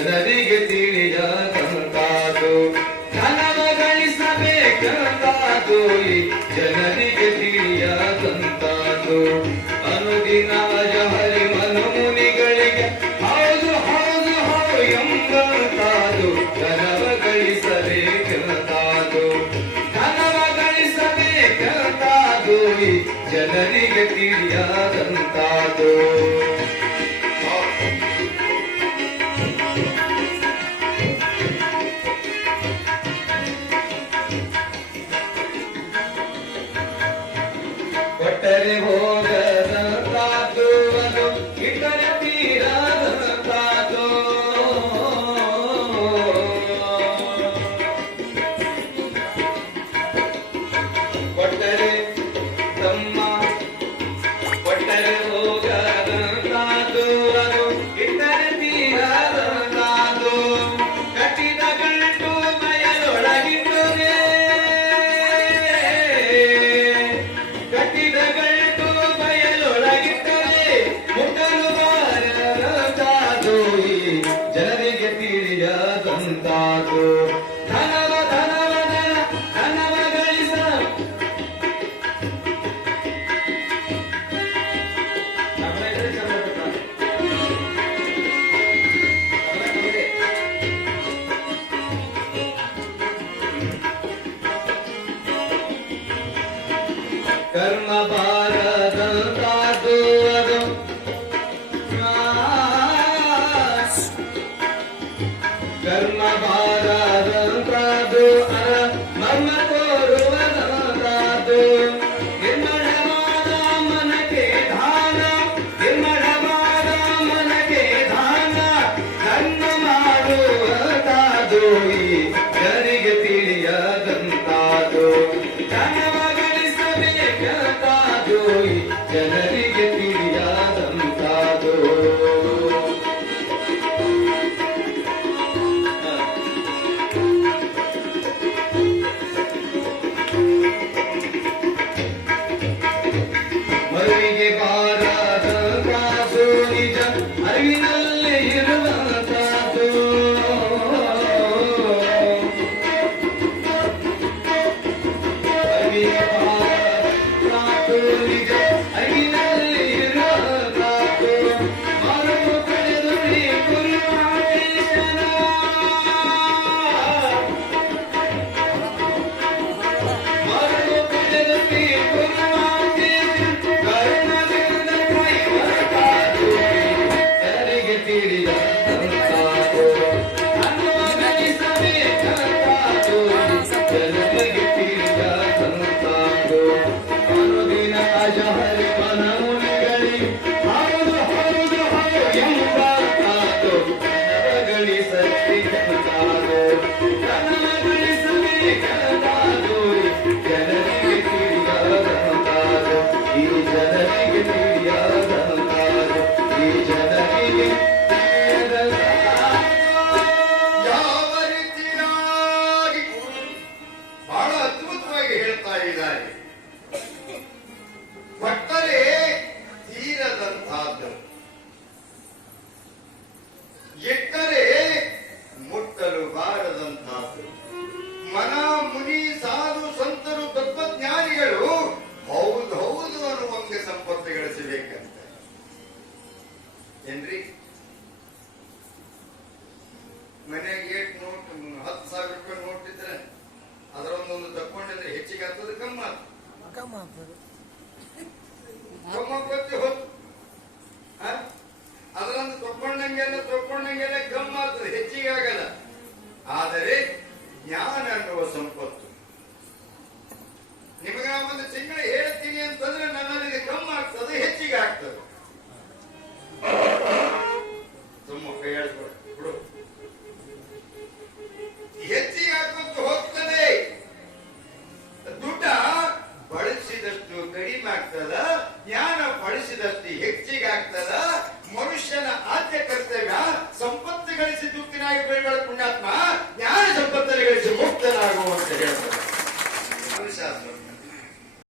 ಜನರಿಗೆ ತಿಳಿಯದಂತಾದು ಧನವ ಗಳಿಸಬೇಕಂತಾದು ಜನರಿಗೆ ತಿಳಿಯದಂತಾದು ಅನುದಿನ ಅಜಹರಿ ಮನು ಮುನಿಗಳಿಗೆ ಹೌದು ಹೌದು ಹೌದು ಎಂಬಂತಾದು ಧನವ ಗಳಿಸಬೇಕಂತಾದು ಧನವ ಗಳಿಸಬೇಕಂತಾದು ಜನರಿಗೆ ತಿಳಿಯದಂತಾದು ಕೊಟ್ಟರೆ ಹೋಗದಂತಾದು ಅದು ಇಟ್ಟರೆ ತೀರದಂತಾದು ಕೊಟ್ಟರೆ ತಮ್ಮ ಕೊಟ್ಟರೆ ಹೋಗದಂತಾದು ಅದು ಇಟ್ಟರೆ ತೀರದಂತಾದು ಕಟ್ಟಿದ ಗಂಟು ಬಯಲೊಳಗಿಟ್ಟರೆ ಕಟ್ಟಿದ ಗಂಟು ಬಯಲೊಳಗಿಟ್ಟರೆ ಮುಟ್ಟಲು ಬಾರದಂತಾದು ಜನರಿಗೆ ತಿಳಿಯದಂತಾದು ಧನವ ಧನವ ಧನವ ಗಳಿಸ ಕರ್ಮ ಬಾರದಂತಾದು ಅದು ಕರ್ಮ ಬಾರದಂತಾದು ಅರ ಮರ್ಮ ತೋರುವದಂತಾದು ನಿರ್ಮಳವಾದ ಮನಕ್ಕೆ ದಾನ ನಿರ್ಮಳವಾದ ಮನಕ್ಕೆ ದಾನ ಧರ್ಮ ಮಾಡುವಂತಾದು ಜನರಿಗೆ ತಿಳಿಯದಂತಾದು ಧನವ ಗಳಿಸಬೇಕಂತಾದು ಜನರಿಗೆ ತಿಳಿಯದಂತಾದು ಮರುವಿಗೆ ಬಾರದಂತಾದು ನಿಜ ಅರಿವಿನಲ್ಲಿ ಇರುವಂತಾದು ಮರುವಿಗೆ ಬಾರದಂತಾದು ನಿಜ ಅರಿವಿನಲ್ಲಿ ಇರುವಂತಾದು ಮರುವು ಕಳೆದು ಕುರುವಾದೇಶನ ಮರುವು ಕಳೆದು ಜನರಿಗೆ ತಿಳಿಯದಂತಾದು ಧನವ ಗಳಿಸಬೇಕಂತಾದು ಜನರಿಗೆ ತಿಳಿಯದಂತಾದು ಅನುದಿನ ಅಜಹರಿ ಮನ ಮುನಿಗಳಿಗೆ ಹೌದು ಹೌದು ಹೌದು ಎಂಬಂತಾದು ಧನವ ಗಳಿಸಬೇಕಂತಾದು ಧನವ ಗಳಿಸಬೇಕಂತಾದು ಜನರಿಗೆ ತಿಳಿಯದಂತಾದು ಈ ಜನರಿಗೆ ತಿಳಿಯದಂತಾದು ಈ ಜನರಿಗೆ ಯಾವ ರೀತಿಯಾಗಿ ಬಹಳ ಅದ್ಭುತವಾಗಿ ಹೇಳ್ತಾ ಇದ್ದಾರೆ. ಕೊಟ್ಟರೆ ತೀರದಂತಹದ್ದು, ಇಟ್ಟರೆ ಮುಟ್ಟಲು ಬಾರದಂತಹದ್ದು. ಮನ ಮುನಿ ಸಾಧು ಸಂತರು ತತ್ವಜ್ಞಾನಿಗಳು ಹೌದು ಹೌದು ಅನ್ನುವಂಗೆ ಸಂಪತ್ತು ಗಳಿಸಬೇಕಂತ ಏನ್ರಿ. ಮನೆಗೆ ಏಟ್ ನೋಟ್ 10,000 ರೂಪಾಯಿ ನೋಟ್ ಇದ್ರೆ ಅದರೊಂದೊಂದು ತಕ್ಕೊಂಡಿದ್ರೆ ಹೆಚ್ಚಿಗೆ ಆಗ್ತದೆ ಕಮ್ಮಿ ಆಗ್ತದೆ.